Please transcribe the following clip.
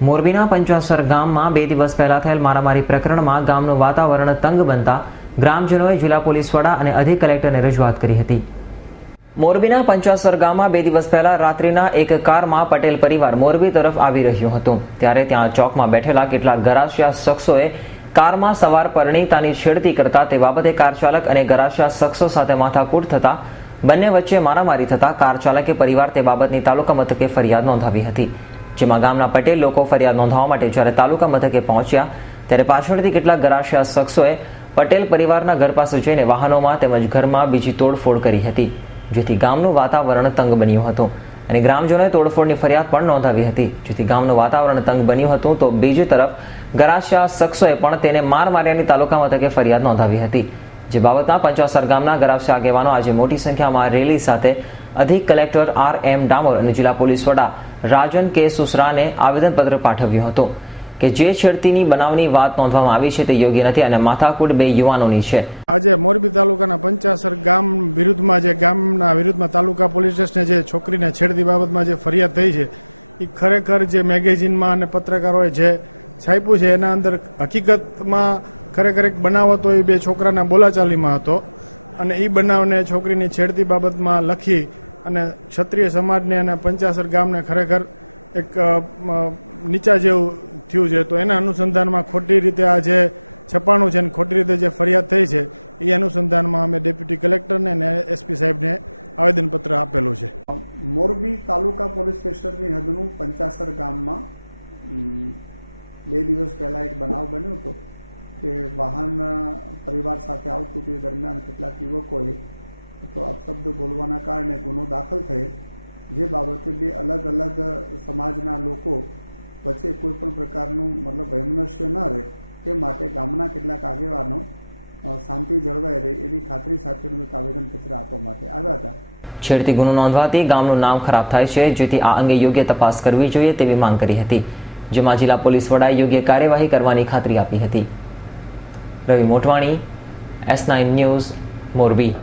મોરબીના પંચાસર ગામમાં 2 દિવસ પહેલા થયેલ મારામારી પ્રકરણમાં ગામનું વાતાવરણ તંગ બનતા ગ્રામજનોએ જિલ્લા પોલીસ વડા અને અધિક કલેક્ટરને રજૂઆત કરી હતી। મોરબીના પંચાસર ગામમાં 2 દિવસ પહેલા રાત્રિના એક કારમાં પટેલ પરિવાર મોરબી તરફ આવી રહ્યો હતો ત્યારે ત્યાં ચોકમાં બેઠેલા કેટલાક ગરાસિયા શખ્સોએ કારમાં સવાર પરિણીતાની છેડતી કરતા તે બાબતે કાર ચાલક અને ગરાસિયા શખ્સો સાથે માથાકૂટ થતા બંને વચ્ચે મારામારી થતા કાર ચાલકે પરિવાર તે બાબતની તાલુકા મથકે ફરિયાદ નોંધાવી હતી, જેમાં ગામના પટેલ લોકો ફરિયાદ નોંધાવવા માટે જ્યારે તાલુકા મથકે પહોંચ્યા ત્યારે પાછળથી કેટલાક ગરાસિયા શખ્સોએ પટેલ પરિવારના ઘર પાસે જઈને વાહનોમાં તેમજ ઘરમાં બીજી તોડફોડ કરી હતી, જેથી ગામનું વાતાવરણ તંગ બન્યું હતું અને ગ્રામજનોએ તોડફોડની ફરિયાદ પણ નોંધાવી હતી, જેથી ગામનું વાતાવરણ તંગ બન્યું હતું તો બીજી તરફ ગરાસિયા શખ્સોએ પણ તેને માર માર્યાની તાલુકા મથકે ફરિયાદ નોંધાવી હતી, જે બાબતમાં પંચાસર ગામના ગરાસિયા આગેવાનો આજે મોટી સંખ્યામાં રેલી સાથે અધિક કલેક્ટર R.M. ડામોર અને જિલ્લા પોલીસ વડા રાજન કે સુસરાને આવેદનપત્ર પાઠવ્યું હતું કે જે છેડતીની બનાવની વાત નોંધવામાં આવી છે તે યોગ્ય નથી અને માથાકૂટ 2 યુવાનોની છે। આજે મોરબી તાલુકાના પંચાસર ગામ વિરુદ્ધમાં જે ગામના વિરુદ્ધમાં તાલુકા પોલીસ સ્ટેશને જે છોકરીને છેડતી બાબતમાં જે ફરિયાદ થઈ છે એ ખરેખર જે મેગેઝિનમાં અને પત્રકારોએ જે છાપ્યું છે એના અંદર હકીકતમાં ખરેખર એક બનાવ હતો એ 2 છોકરાના બોલાચાલીમાં હતો અને એ બનાવને છોકરીની છેડતી બાબતમાં લખી અને ક્ષત્રિય સમાજને અને પંચાસર ગામને ખરેખર એક નીચા જેવું થયું છે, તો એના અનુસંધાનમાં ખોટી રીતે આ જે છપાણું છે અને ખોટી રીતે જે ફરિયાદ થઈ છે એ અનુસંધાનમાં અમે ડેપ્યુટી કલેક્ટરને અને એસપી સાહેબને આવેદનપત્ર આપેલું છે। મોરબી તાલુકા પોલીસ સ્ટેશનની હદનું પંચાસર ગામમાં 2 દિવસ પહેલા એક બનાવ બન્યો હતો કે વાહન પરિવાર સાથે આવતું તે દરમિયાન કેટલાક યુવકોએ તો અપશબ્દ બોલવાના કારણે ગુનો દાખલ થયેલ, જે બાબતે 2 અલગ અલગ સમાજના લોકો વચ્ચે કોઈ પણ પ્રકારનું વૈમનસ્ય ન રહે તે માટે ગામના કેટલાક આગેવાનો શાંતિ જળવાઈ રહે એવી ખાતરી સાથેનું એક આવેદનપત્ર આપવા માટે આવ્યા હતા। છેડતી ગુનો નોંધવાથી ગામનું નામ ખરાબ થાય છે, જેથી આ અંગે યોગ્ય તપાસ કરવી જોઈએ તેવી માંગ કરી હતી, જેમાં જિલ્લા પોલીસ વડાએ યોગ્ય કાર્યવાહી કરવાની ખાતરી આપી હતી। રવિ મોટવાણી, S9 ન્યૂઝ, મોરબી।